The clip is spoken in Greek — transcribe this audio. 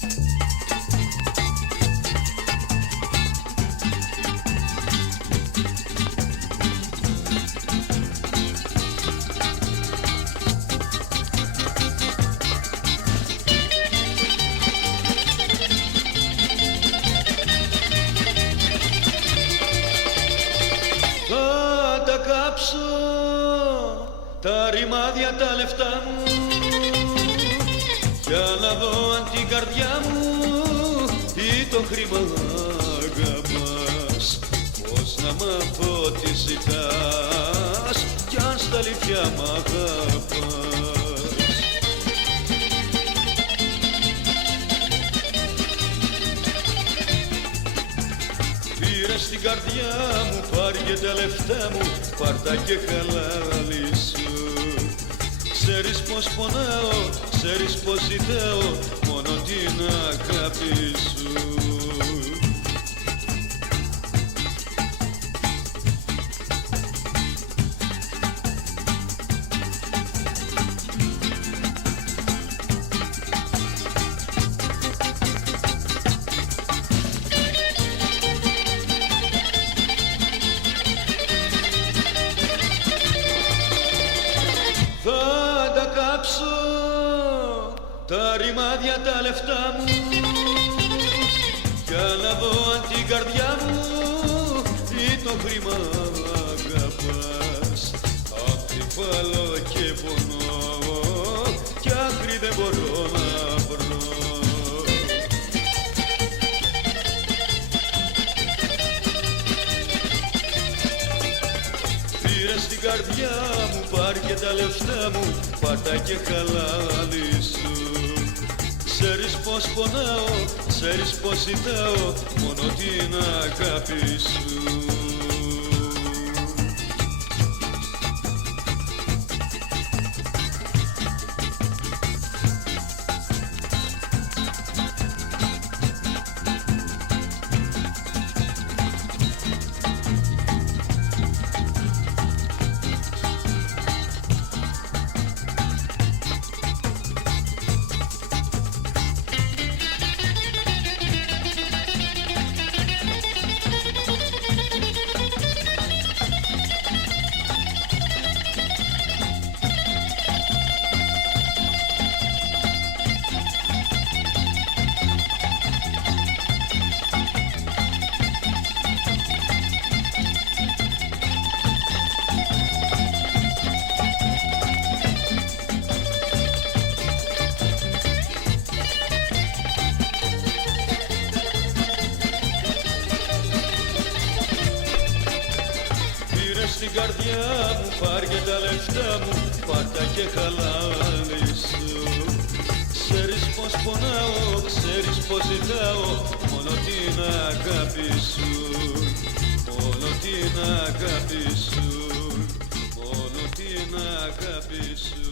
Θα τα κάψω τα ρημάδια τα λεφτά μου για να δω αν την καρδιά μου ή το χρήμα αγαπάς. Πώς να μάθω τι ζητάς κι αν στα αλήθεια μ' αγαπάς. Πήρες την καρδιά μου, πάρ' και τα λεφτά μου, πάρ' τα και χαλάλησου. Ξέρεις πως πονάω, ξέρεις πως ζητάω μόνο την αγάπη σου. Θα τα κάψω τα ρημάδια τα λεφτά μου για να δω αν την καρδιά μου ή το χρήμα αγαπάς. Αμφιβάλλω και πονώ κι άκρη δεν μπορώ να βρω. Πήρες την καρδιά μου, πάρ' και τα λεφτά μου, πάρ' τα και χαλάλησου. Ξέρεις πως πονάω, ξέρεις πως ζητάω μόνο την αγάπη σου. Στην καρδιά μου, πάρ' και τα λεφτά μου, πάρ' τα και χαλάλησου. Ξέρεις πως πονάω, ξέρεις πως ζητάω μόνο την αγάπη σου. Μόνο την αγάπη σου, μόνο την αγάπη σου.